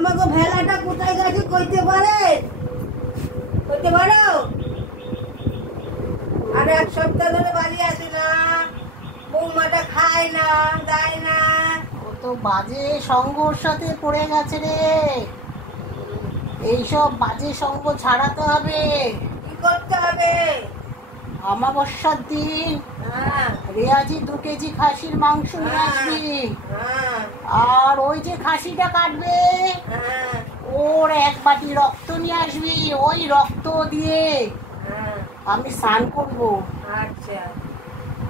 আমাকে ভেলাটা কোথায় গেছে কইতে পারে? কইতে পারো? আর এক সপ্তাহ ধরে বাড়ি আসে না, বৌমাটা খায় না, যায় না। ও তো বাজে সঙ্গর সাথে পড়ে গেছে রে। এইসব বাজে সঙ্গ ছাড়াতে হবে। কি করতে হবে? অমাবস্যার দিন হ্যাঁ রেয়াজি 2 কেজি খাসির মাংস নিয়ে আসবি। হ্যাঁ আর ওই যে খাসিটা কাটবে হ্যাঁ ওর 1 বাটি রক্ত নিয়ে আসবি। ওই রক্ত দিয়ে হ্যাঁ। আমি স্নান করবো। আচ্ছা।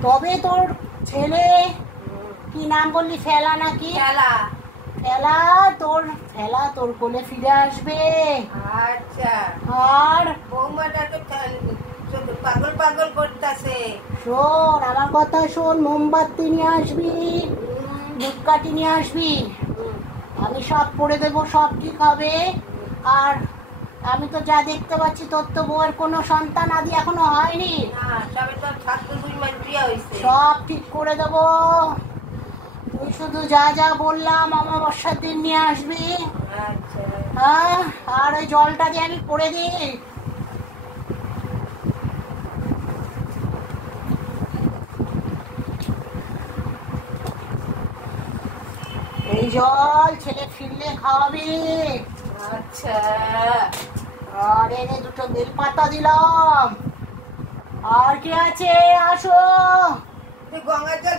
তবে তোর ছেলে হুম। কি নাম বললি, ফেলা নাকি? খেলা। ফেলা তোর কোলে ফিরে আসবে। আচ্ছা। আর বৌমাটা তো পাগল পাগল করতেছে। শোন আমার কথা শোন, মোমবাতি নিয়ে আসবি, ধূপকাঠি নিয়ে আসবি। আমি সব করে দেবো, সব ঠিক হবে। আর আমি তো যা দেখতে পাচ্ছি তোর তো বউয়ের কোনো সন্তান আদি এখনো হয়নি। সবে তো ছাত্র 2 মাস বিয়ে হয়েছে। সব ঠিক করে দেবো। তুই শুধু যা যা বললাম অমাবস্যার দিন নিয়ে আসবি। আচ্ছা। হ্যাঁ, আর ওই জলটা দিয়ে আমি করে দিই। এই জল ছেলে ফিরলে খাওয়াবি। আচ্ছা। আর এনে 2টো বেলপাতা দিলাম। আর কি আছে, আসো। গঙ্গার জল